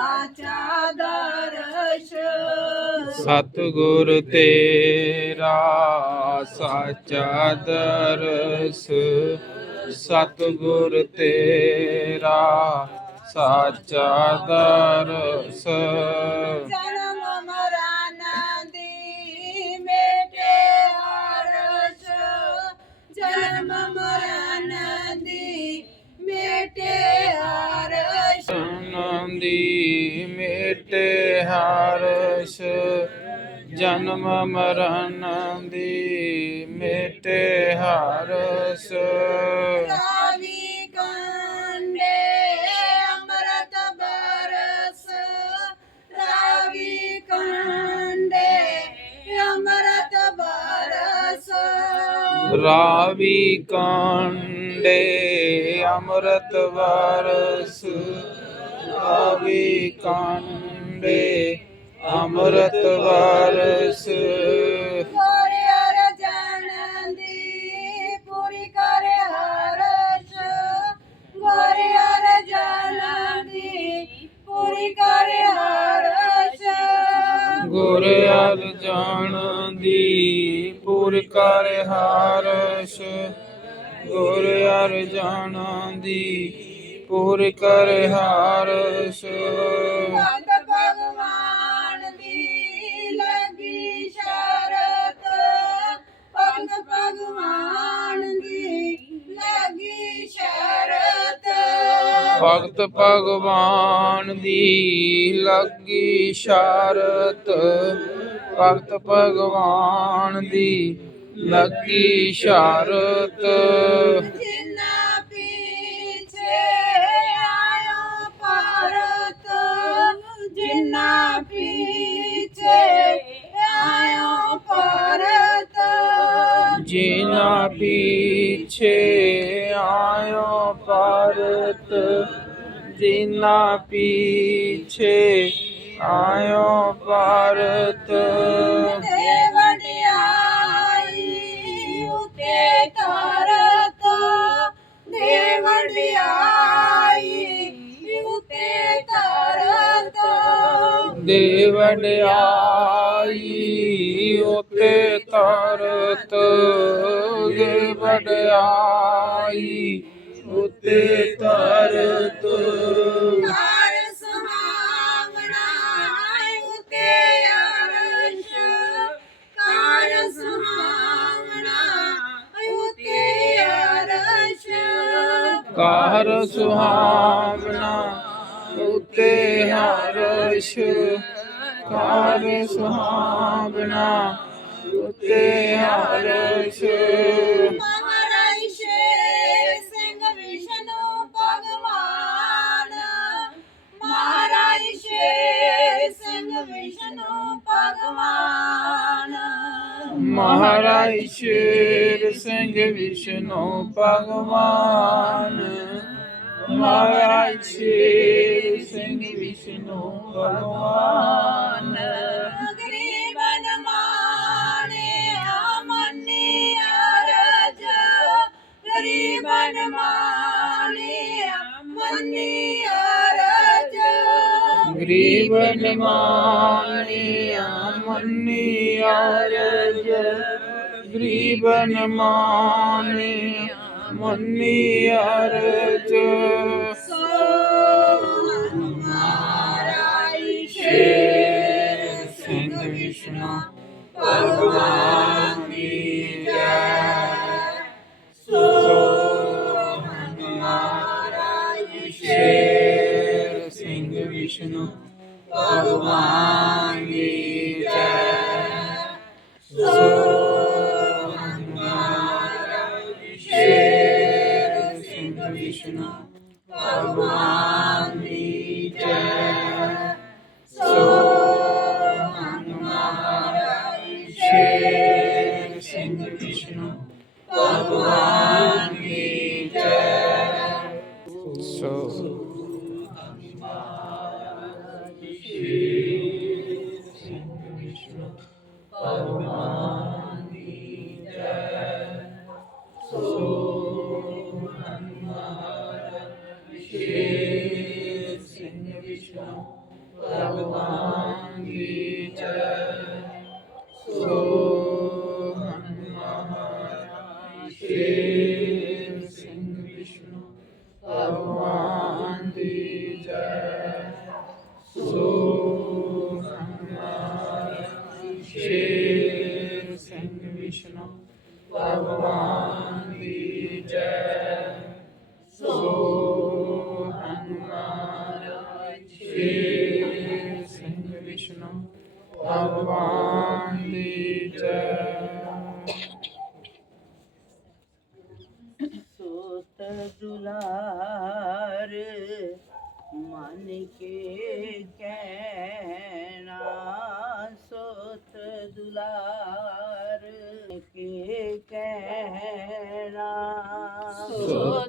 ਸਾਚਾ ਦਰਸ਼। ਸਤਿਗੁਰ ਤੇਰਾ ਸਾਚਾ ਦਰਸ। ਸਤਿਗੁਰ ਤੇਰਾ ਸਾਚਾ ਦਰਸ। ਜਨਮ ਮਰਨ ਦੀ ਮੇਟੇ ਹਰਸ਼ ਜਨਮ ਮਰਨ ਦੀ ਮੇਟੇ ਹਰਸ਼ ਆਨੰਦੀ ਮੇਟੇ ਹਰਸ਼ ਜਨਮ ਮਰਨ ਦੀ ਮੇਟੇ ਹਰਸ਼ ਰਾਵੀ ਕੰਡੇ ਅੰਮ੍ਰਿਤ ਬਰਸ। ਰਾਵੀ ਕੰਡੇ ਅੰਮ੍ਰਿਤ ਬਰਸ। ਰਾਵੀ ਕਾਂਡੇ ਅੰਮ੍ਰਿਤ ਵਰਸ ਰਾਵੀ ਕਾਂਡੇ ਅੰਮ੍ਰਿਤ ਵਰਸ। ਗੋਰੇ ਅਰਜਨ ਦੀ ਪੂਰੀ ਕਰੇ ਹਰਸ਼ ਗੋਰੇ ਅਰਜਨ ਦੀ ਪੂਰੀ ਕਰੇ ਹਰਸ਼ ਗੁਰ ਅਰਜਨ ਦੀ ਪੂਰ ਕਰ ਕਰ ਹਰਸ਼ ਭਗਤ ਭਗਵਾਨ ਦੀ ਲੱਗੀ ਸ਼ਰਤ। ਭਗਤ ਭਗਵਾਨ ਦੀ ਲੱਗੀ ਸ਼ਰਤ। ਭਗਤ ਭਗਵਾਨ ਦੀ ਲੱਗੀ ਸ਼ਰਤ। ਭਗਤ ਭਗਵਾਨ ਦੀ ਲੱਗੀ ਸ਼ਰਤ। જેના પીછે આયો ભારત જેના પીછે આયો ભારત દેવડિયા ਦੇ ਵਡਿਆਈ ਉਤੇ ਤਰਤ ਦੇ ਵਡਿਆਈ ਉਤੇ ਤਰਤ ਕਾਰ ਸੁਹਾਵਣਾ ਉਤੇ ਹਰਸ਼ ਕਾਰ ਸੁਹਾਵਣਾ ਉਤੇ ਹਰਸ਼ ਮਹਾਰਾਜ ਸ਼ੇਰ ਸਿੰਘ ਵਿਸ਼ਨੂੰ ਭਗਵਾਨ। ਮਹਾਰਾਜ ਸ਼ੇਰ ભગવાન ગરીબન માણે અમને અરજ ગરીબન માણે અમને અરજ ગરીબન માણે અમને અરજ ગરીબન માણે મની અરજ ਅਰਜ ਸੋ ਮਹਾਰਾਜ ਸ਼ੇਰ ਸਿੰਘ ਵਿਸ਼ਨੂੰ ਭਗਵਾਨ ਕੀ ਜੈ ਸੋ ਮਹਾਰਾਜ ਸੋ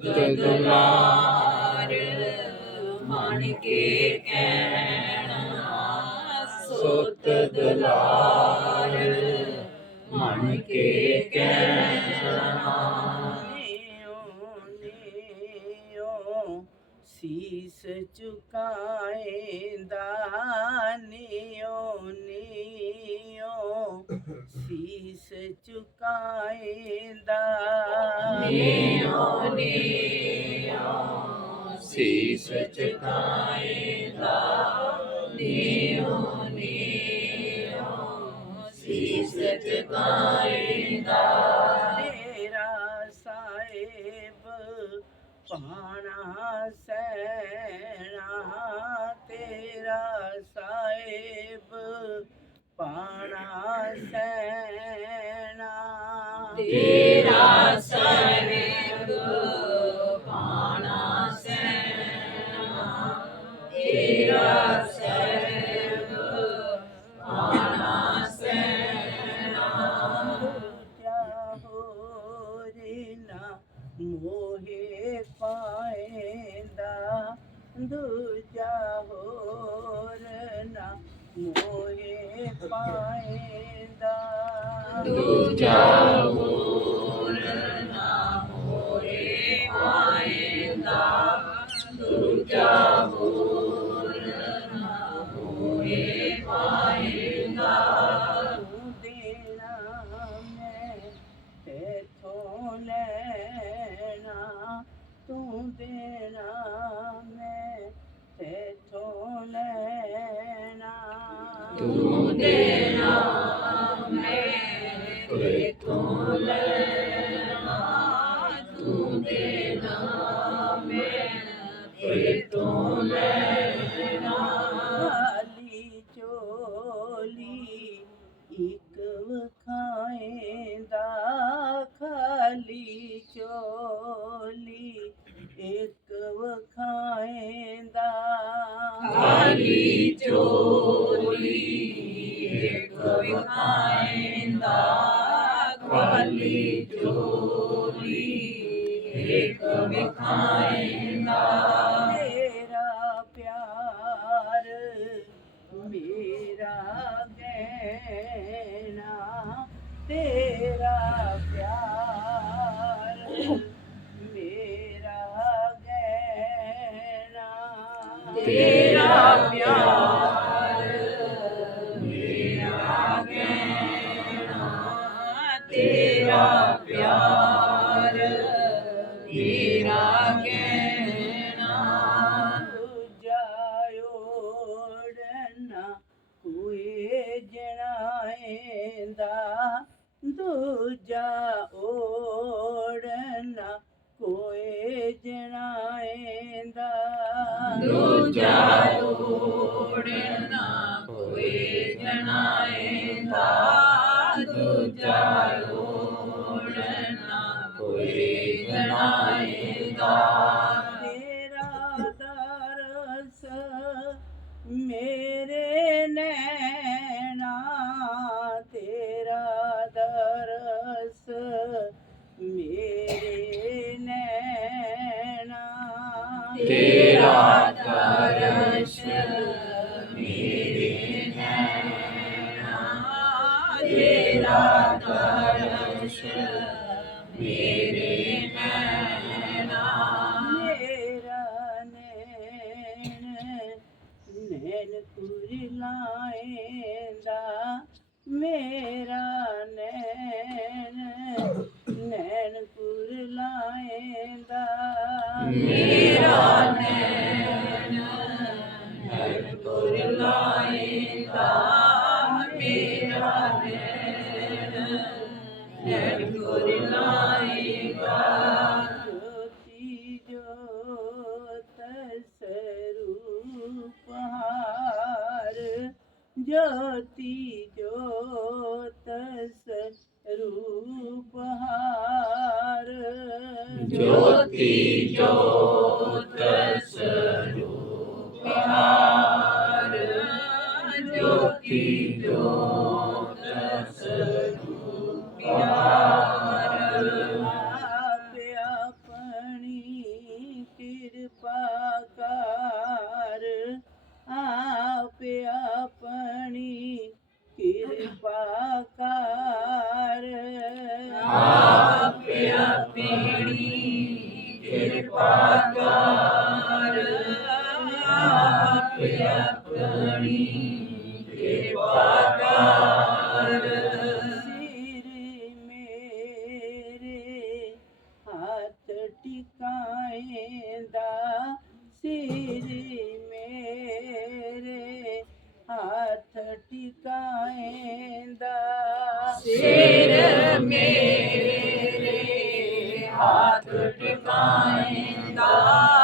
ਦੁੱਧ ਦੁਲਾਰ ਮਨ ਕੇ ਕਹਿਣਾ ਸੁਤ ਦੁਲਾਰ ਮਨ ਕੇ ਕਹਿਣਾ ਸੀਸ ਝੁਕਾਏਂਦਾ ਨਿਓ ਨਿਓ, ਸੀਸ ਝੁਕਾਏਂਦਾ ਨੀ ਓ ਨੀ ਓ ਸੀਸ ਚਕਾਏ ਦਾ ਨੀ ਓ ਨੀ ਓ ਸੀਸ ਚਕਾਏ ਦਾ ਤੇਰਾ ਸਾਹਿਬ ਪਾਣਾ ਸੈਣਾ, ਤੇਰਾ ਸਾਹਿਬ ਪਾਣਾ ਸੈਣਾ। ਤੇਰਾ down. He could be kind. मैल तुझ लाएंदा मेरा नैन नैन पुर लाएंदा मेरा नैन ज्योति ज्योतस रूपहार ज्योति ज्योतस रूपहार ਸਿਰ ਮੇਰੇ ਹੱਥ ਟਿਕਾਏਂਦਾ।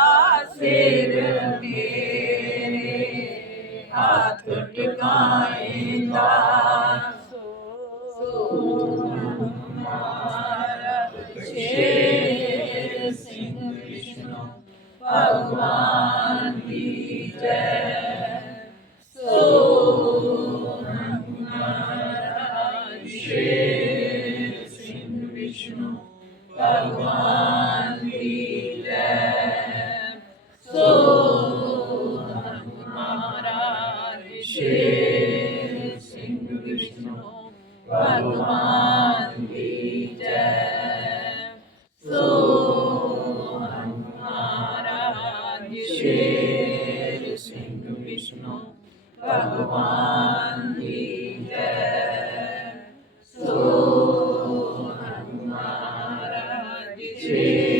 Kaluwa. Jesus.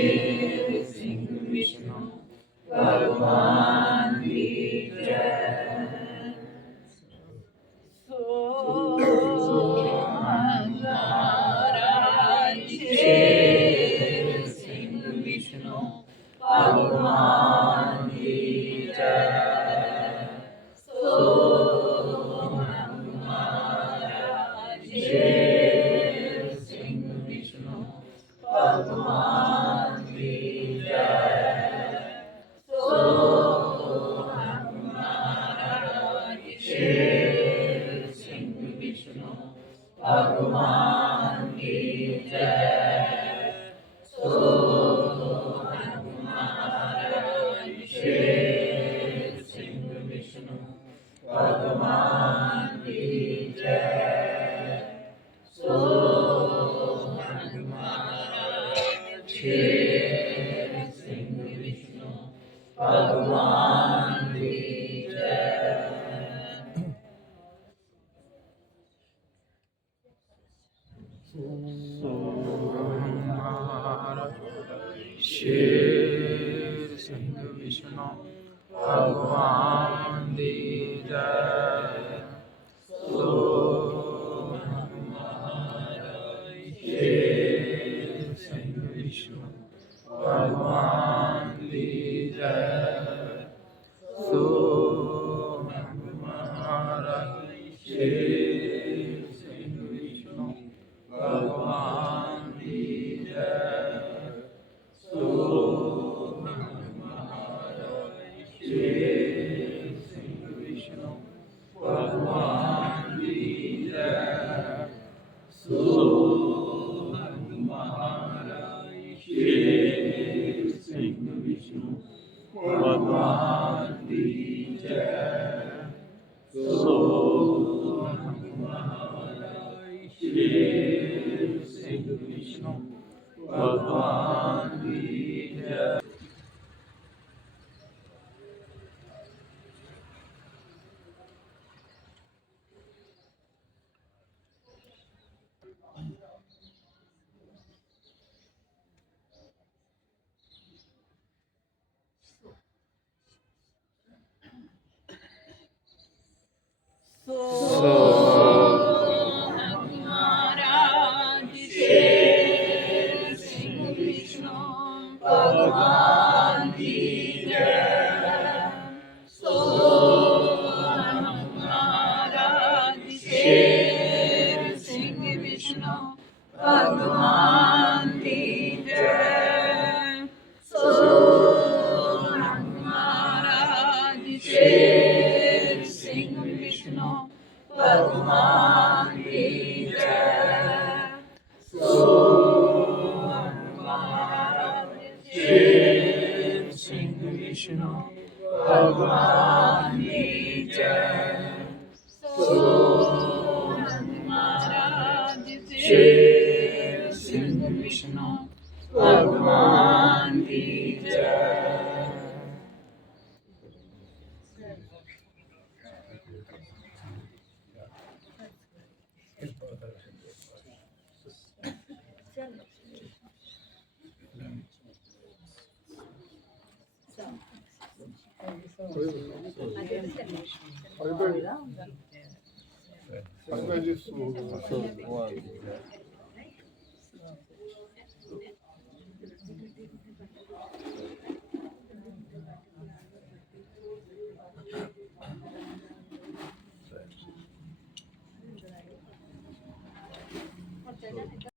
भगवान शेर सिंह विष्णु भगवान Shri Krishna, Bhagwan Vishnu. So on thee. అయిపోయింది